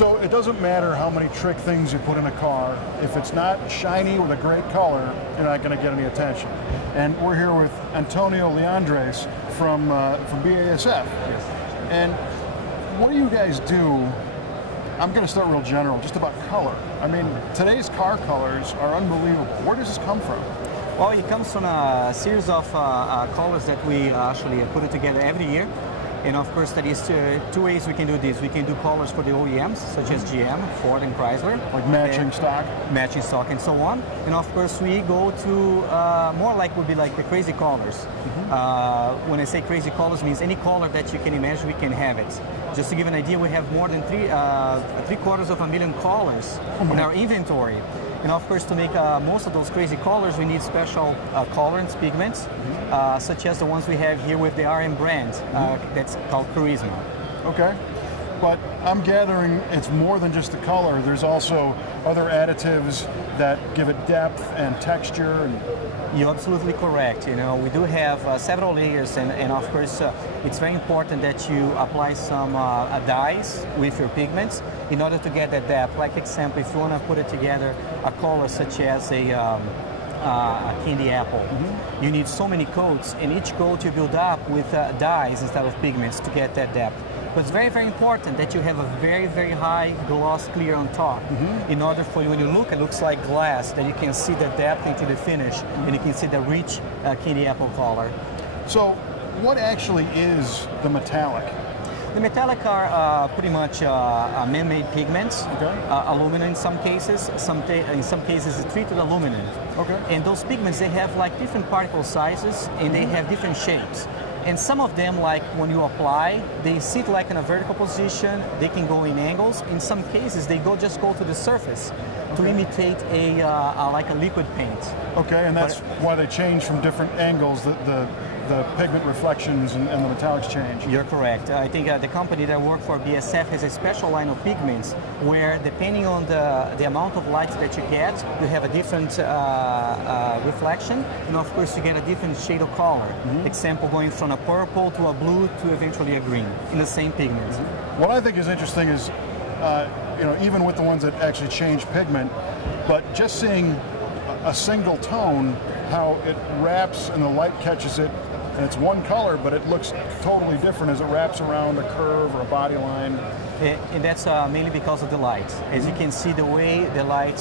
So it doesn't matter how many trick things you put in a car. If it's not shiny with a great color, you're not going to get any attention. And we're here with Antonio Leandres from BASF. And what do you guys do? I'm going to start real general, just about color. I mean, today's car colors are unbelievable. Where does this come from? Well, it comes from a series of colors that we actually put it together every year. And of course, that is two ways we can do this. We can do colors for the OEMs, such as GM, Ford, and Chrysler. Like matching stock? Matching stock and so on. And of course, we go to more like would be like the crazy colors. When I say crazy colors, means any color that you can imagine, we can have it. Just to give an idea, we have more than 750,000 colors in our inventory. And of course, to make most of those crazy colors, we need special colorants, pigments, such as the ones we have here with the RM brand, that's called Carizzma. Okay, but I'm gathering it's more than just the color. There's also other additives that give it depth and texture. You're absolutely correct. You know, we do have several layers, and of course, it's very important that you apply some dyes with your pigments in order to get that depth. Like example, if you want to put it together, a color such as a candy apple, you need so many coats, and each coat you build up with dyes instead of pigments to get that depth. But it's very, very important that you have a very, very high gloss clear on top. In order for you, when you look, it looks like glass, that you can see the depth into the finish, and you can see the rich candy apple color. So what actually is the metallic? The metallic are pretty much man-made pigments, aluminum in some cases. In some cases, it's treated aluminum. And those pigments, they have like different particle sizes, and they have different shapes. And some of them, like when you apply, they sit like in a vertical position. They can go in angles. In some cases, they just go to the surface to imitate like a liquid paint. Okay, and that's why they change from different angles. The pigment reflections and the metallics change. You're correct. I think the company that I work for, BASF, has a special line of pigments where, depending on the amount of light that you get, you have a different reflection, and of course you get a different shade of color. Example, going from a purple to a blue to eventually a green in the same pigment. What I think is interesting is, you know, even with the ones that actually change pigment, but just seeing a single tone, how it wraps and the light catches it, and it's one color, but it looks totally different as it wraps around a curve or a body line. And that's mainly because of the light. As you can see, the way the light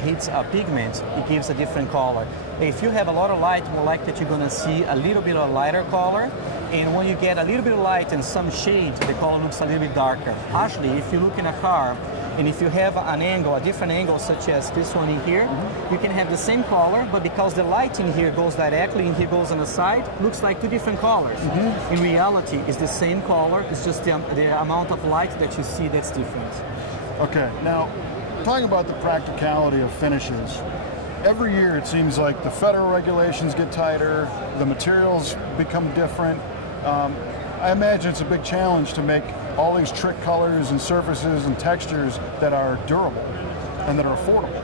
hits a pigment, it gives a different color. If you have a lot of light, more like that you're going to see a little bit of lighter color. And when you get a little bit of light and some shade, the color looks a little bit darker. Actually, if you look in a car, and if you have an angle, a different angle, such as this one in here, you can have the same color, but because the light in here goes directly and here goes on the side, looks like two different colors. In reality, it's the same color, it's just the amount of light that you see that's different. Okay, now, talking about the practicality of finishes, every year it seems like the federal regulations get tighter, the materials become different. I imagine it's a big challenge to make all these trick colors and surfaces and textures that are durable and that are affordable.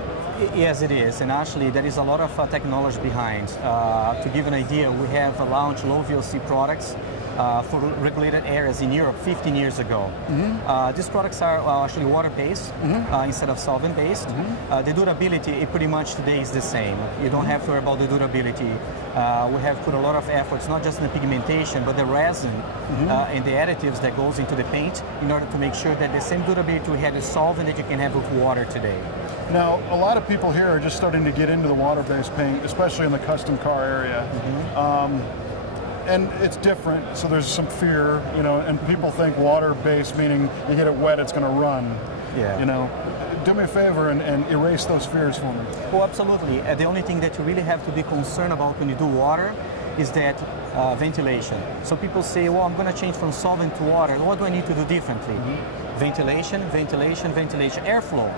Yes, it is, and actually there is a lot of technology behind. To give an idea, we have launched low VOC products for regulated areas in Europe 15 years ago. These products are actually water-based instead of solvent-based. The durability, pretty much today is the same. You don't have to worry about the durability. We have put a lot of efforts, not just in the pigmentation, but the resin and the additives that goes into the paint in order to make sure that the same durability we had in solvent that you can have with water today. Now, a lot of people here are just starting to get into the water-based paint, especially in the custom car area. And it's different, so there's some fear, you know, and people think water-based, meaning you hit it wet, it's going to run. You know, do me a favor and erase those fears for me. Oh, absolutely. The only thing that you really have to be concerned about when you do water is that ventilation. So people say, well, I'm going to change from solvent to water. What do I need to do differently? Ventilation, ventilation, ventilation, airflow.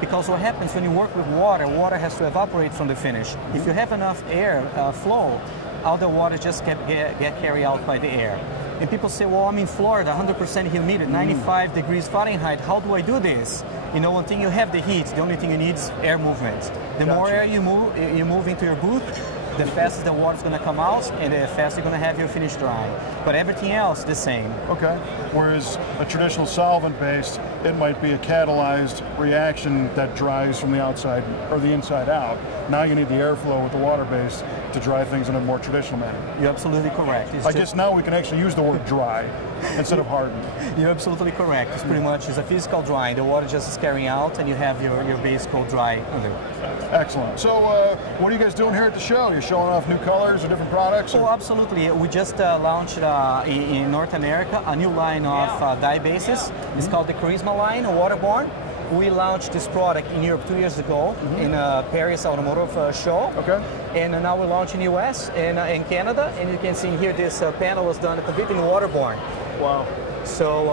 Because what happens when you work with water, water has to evaporate from the finish. If you have enough air flow, all the water just get carried out by the air. And people say, well, I'm in Florida, 100% humidity, 95 degrees Fahrenheit. How do I do this? You know, one thing, you have the heat. The only thing you need is air movement. The more air you move into your booth, the faster the water's going to come out, and the faster you're going to have your finish drying. But everything else, the same. Okay. Whereas a traditional solvent-based, it might be a catalyzed reaction that dries from the outside or the inside out. Now you need the airflow with the water-based to dry things in a more traditional manner. You're absolutely correct. I guess now we can actually use the word dry instead of hardened. You're absolutely correct. It's pretty much a physical drying. The water just is carrying out, and you have your base coat dry under. Excellent. So what are you guys doing here at the show? You're showing off new colors or different products? Oh, absolutely. We just launched in North America a new line of dye bases. It's called the Carizzma line, Waterborne. We launched this product in Europe 2 years ago in Paris Automotive Show. Okay. And now we're launching in US and in Canada. And you can see here this panel was done completely in Waterborne. Wow. So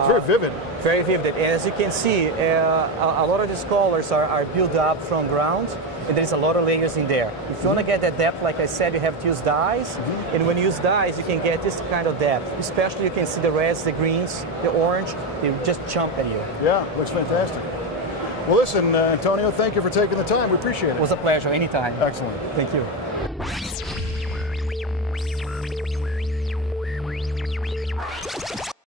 it's very vivid. Very vivid. As you can see, a lot of these colors are built up from ground, and there's a lot of layers in there. If you want to get that depth, like I said, you have to use dyes, and when you use dyes, you can get this kind of depth. Especially you can see the reds, the greens, the orange, they just jump at you. Yeah, looks fantastic. Well, listen, Antonio, thank you for taking the time. We appreciate it. It was a pleasure, anytime. Excellent. Thank you.